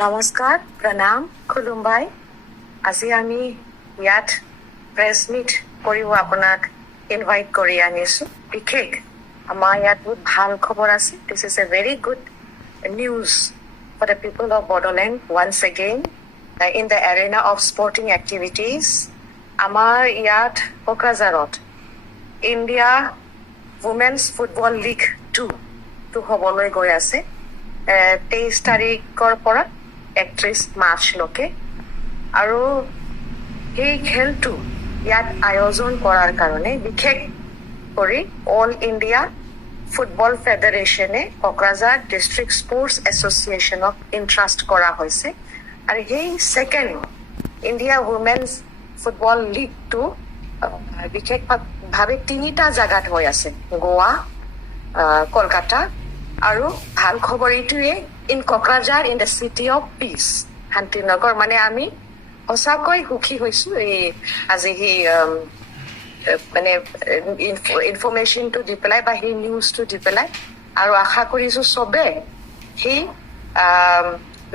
নমস্কাৰ, প্ৰণাম, খুলুমবাই। আজি আমি ইয়াত প্ৰেছ মিট কৰিব আপোনাক ইনভাইট কৰি আনিছো। বিশেষ আমাৰ ইয়াত বহুত ভাল খবৰ আছে। This is a very good news for the people of Bodoland once again in the arena of sporting activities. আমাৰ ইয়াত কোকৰাঝাৰত ইণ্ডিয়া উমেন্স ফুটবল লীগ 2 হ'বলৈ গৈ আছে 23 তাৰিখৰ পৰা 31 মাৰ্চলৈকে। আৰু সেই খেলটো ইয়াত আয়োজন কৰাৰ কাৰণে বিশেষ কৰি অল ইণ্ডিয়া ফুটবল ফেডাৰেশ্যনে কোকৰাঝাৰ ডিষ্ট্ৰিক্ট স্পৰ্টছ এছ'চিয়েশ্যনক ইণ্ট্ৰাষ্ট কৰা হৈছে। আৰু সেই ছেকেণ্ড ইণ্ডিয়া উমেন্স ফুটবল লীগটো বিশেষভাৱে 3টা জাগাত হৈ আছে, গোৱা, কলকাতা, আৰু ভাল খবৰ এইটোৱে in Kokrajhar in the city of peace, Shantinagar. মানে আমি সঁচাকৈ সুখী হৈছো এই আজি সেই মানে ইনফৰমেশ্যনটো দি পেলাই বা সেই নিউজটো দি পেলাই। আৰু আশা কৰিছো চবে সেই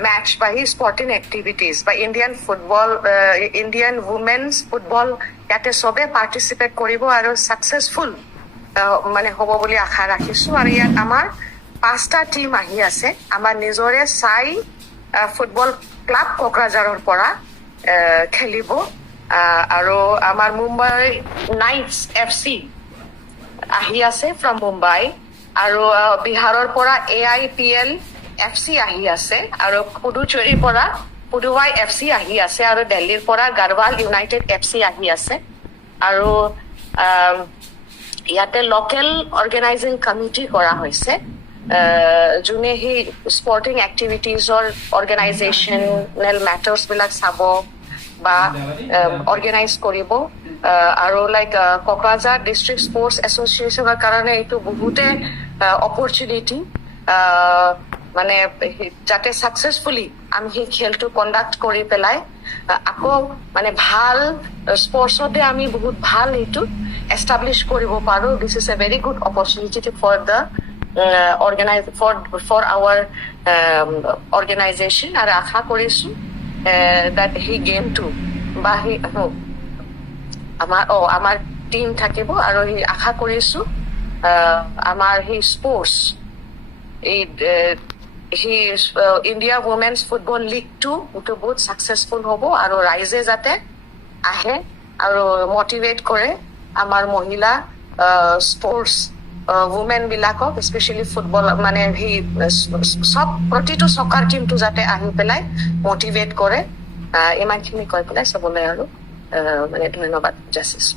মেচ বা সেই স্পৰ্টিং এক্টিভিটিজ বা ইণ্ডিয়ান উমেন্স ফুটবল ইয়াতে চবে পাৰ্টিচিপেট কৰিব আৰু ছাকচেছফুল মানে হ'ব বুলি আশা ৰাখিছো। আৰু ইয়াত আমাৰ 5টা টিম আহি আছে। আমাৰ নিজৰে ফুটবল ক্লাব কোকৰাঝাৰৰ পৰা খেলিব। আৰু আমাৰ মুম্বাই নাইটছ FC আহি আছে ফ্ৰম মুম্বাই। আৰু বিহাৰৰ পৰা AIPL FC আহি আছে। আৰু পুডুচেৰীৰ পৰা পুডুৱাই FC আহি আছে। আৰু দিল্লীৰ পৰা গাৰৱাল ইউনাইটেড FC আহি আছে। আৰু ইয়াতে লোকেল অৰ্গেনাইজিং কমিটি কৰা হৈছে, যোনে সেই স্পৰ্টিং এক্টিভিটিজৰ অৰ্গেনাইজেশ্যনেল মেটাৰ্ছবিলাক চাব বা অৰ্গেনাইজ কৰিব। আৰু কোকৰাঝাৰ ডিষ্ট্ৰিক্ট স্পৰ্টছ এছ'চিয়েশ্যনৰ কাৰণে এইটো বহুতে অপৰচুনিটি, মানে যাতে ছাকচেছফুলি আমি সেই খেলটো কণ্ডাক্ট কৰি পেলাই আকৌ মানে ভাল স্পৰ্টছতে আমি বহুত ভাল এইটো এষ্টাব্লিছ কৰিব পাৰোঁ। This is a very good opportunity for the for our organization. আৰু আশা কৰিছো that সেই গেমটো বা সেই আমাৰ টিম থাকিব। আৰু সেই আশা কৰিছো আমাৰ সেই স্পৰ্টছ সেই ইণ্ডিয়া উমেন্স ফুটবল লীগ 2 এইটো বহুত ছাকচেছফুল হ'ব। আৰু ৰাইজে যাতে আহে আৰু মটিভেট কৰে আমাৰ মহিলা স্পৰ্টছ উমেন বিলাকক, স্পেচিয়েলি ফুটবল মানে সেই প্ৰতিটো চকাৰ টিমটো যাতে আহি পেলাই মটিভেট কৰে। ইমানখিনি কৈ পেলাই চবলৈ আৰু মানে ধন্যবাদ। জাষ্টিছ।